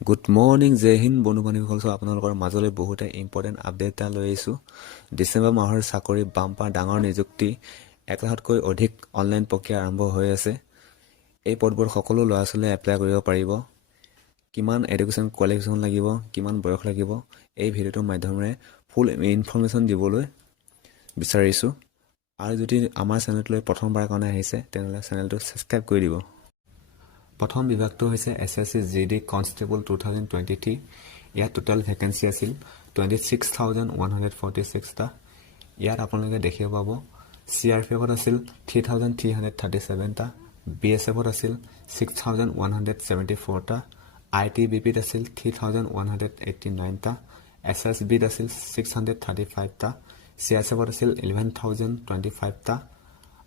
Good morning জয় হিন্দ বন্ধু বান্ধৱীসকল আপোনালোকৰ মাজলৈ বহুতে ইম্পৰ্টেণ্ট আপডেট এটা লৈ আহিছোঁ। ডিচেম্বৰ মাহৰ চাকৰি বাম্পাৰ ডাঙৰ নিযুক্তি 1 লাখতকৈ অধিক অনলাইন প্ৰক্ৰিয়া আৰম্ভ হৈ আছে। এই পদবোৰ সকলো ল'ৰা ছোৱালীয়ে এপ্লাই কৰিব পাৰিব। কিমান এডুকেশ্যন কোৱালিফিকেশ্যন লাগিব, কিমান বয়স লাগিব, এই ভিডিঅ'টোৰ মাধ্যমেৰে ফুল ইনফৰ্মেশ্যন দিবলৈ বিচাৰিছোঁ। আৰু যদি আমাৰ চেনেলটোলৈ প্ৰথমবাৰৰ কাৰণে আহিছে তেনেহ'লে চেনেলটো ছাবস্ক্ৰাইব কৰি দিব। প্ৰথম বিভাগটো হৈছে SSC GD কনষ্টেবল 2023। ইয়াত টোটেল ভেকেঞ্চি আছিল 26,146টা। ইয়াত আপোনালোকে দেখিব পাব CRPFত আছিল 3,337টা, BSFত আছিল 6,174টা, ITBPত আছিল 3,189টা, SSBত আছিল 635টা, CSFত আছিল 11,025টা,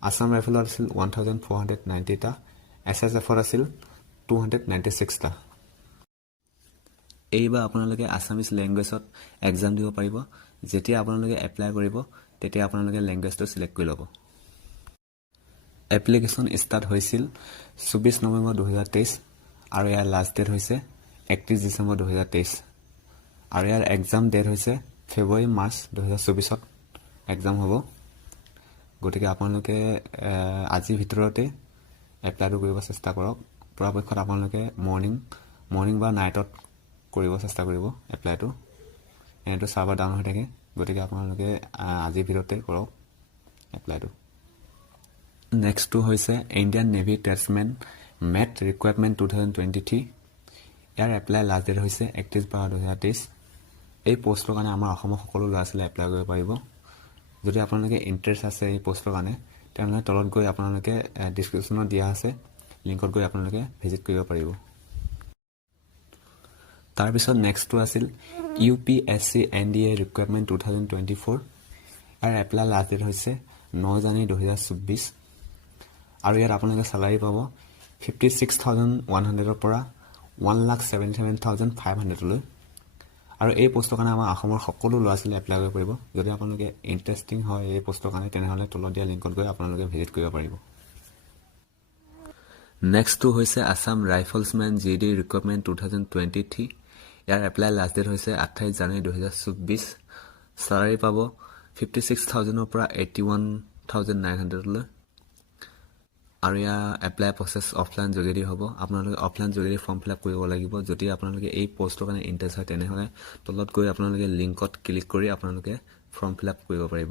আছাম ৰাইফলত আছিল 1,490টা, SSFত আছিল 296টা। এইবাৰ আপোনালোকে আছামিজ লেংগুৱেজত এক্সাম দিব পাৰিব। যেতিয়া আপোনালোকে এপ্লাই কৰিব তেতিয়া আপোনালোকে লেংগুৱেজটো চিলেক্ট কৰি ল'ব। এপ্লিকেশ্যন ষ্টাৰ্ট হৈছিল 24 নৱেম্বৰ 2023 আৰু ইয়াৰ লাষ্ট ডেট হৈছে 31 ডিচেম্বৰ 2023 আৰু ইয়াৰ এক্সাম ডেট হৈছে ফেব্ৰুৱাৰী মাৰ্চ 2024ত এক্সাম হ'ব। গতিকে আপোনালোকে আজিৰ ভিতৰতে এপ্লাইটো কৰিব চেষ্টা কৰক। পৰাপক্ষত আপোনালোকে মৰ্ণিং বা নাইটত কৰিব চেষ্টা কৰিব এপ্লাইটো। এনেতো চাৰ্ভাৰ ডাউন হৈ থাকে, গতিকে আপোনালোকে আজিৰ ভিতৰতে কৰক এপ্লাইটো। নেক্সটটো হৈছে Indian navy tradesmen mate recruitment 2023। ইয়াৰ এপ্লাই লাষ্ট ডেট হৈছে 31/12/2023। এই পষ্টৰ কাৰণে আমাৰ অসমৰ সকলো ল'ৰা ছোৱালীয়ে এপ্লাই কৰিব পাৰিব। যদি আপোনালোকে ইণ্টাৰেষ্ট আছে এই পষ্টৰ কাৰণে তেনেহ'লে তলত গৈ আপোনালোকে ডিছক্ৰিপশ্যনত দিয়া আছে লিংকত গৈ আপোনালোকে ভিজিট কৰিব পাৰিব। তাৰপিছত নেক্সটটো আছিল UPSC NDA ৰিকুৱাৰমেণ্ট 2024। ইয়াৰ এপ্লাই লাষ্ট ডেট হৈছে 9 জানুৱাৰী 2024 আৰু ইয়াত আপোনালোকে চেলাৰী পাব 56,100ৰ পৰা 1,77,500লৈ। আৰু এই পষ্টৰ কাৰণে আমাৰ অসমৰ সকলো ল'ৰা ছোৱালীয়ে এপ্লাই কৰিব পাৰিব। যদি আপোনালোকে ইণ্টাৰেষ্টিং হয় এই পষ্টৰ কাৰণে তেনেহ'লে তলত দিয়া লিংকত গৈ আপোনালোকে ভিজিট কৰিব পাৰিব। নেক্সটটো হৈছে আছাম ৰাইফলছমেন GD ৰিকুৱাৰমেণ্ট 2023। ইয়াৰ এপ্লাই লাষ্ট ডেট হৈছে 28 জানুৱাৰী 2024। চেলাৰী পাব 56,000ৰ পৰা 81,900লৈ। আৰু ইয়াৰ এপ্লাই প্ৰচেছ অফলাইন যোগেদি হ'ব। আপোনালোকে অফলাইন যোগেদি ফৰ্ম ফিল আপ কৰিব লাগিব। যদি আপোনালোকে এই পষ্টৰ কাৰণে ইণ্টাৰেষ্ট হয় তেনেহ'লে তলত গৈ আপোনালোকে লিংকত ক্লিক কৰি আপোনালোকে ফৰ্ম ফিল আপ কৰিব পাৰিব।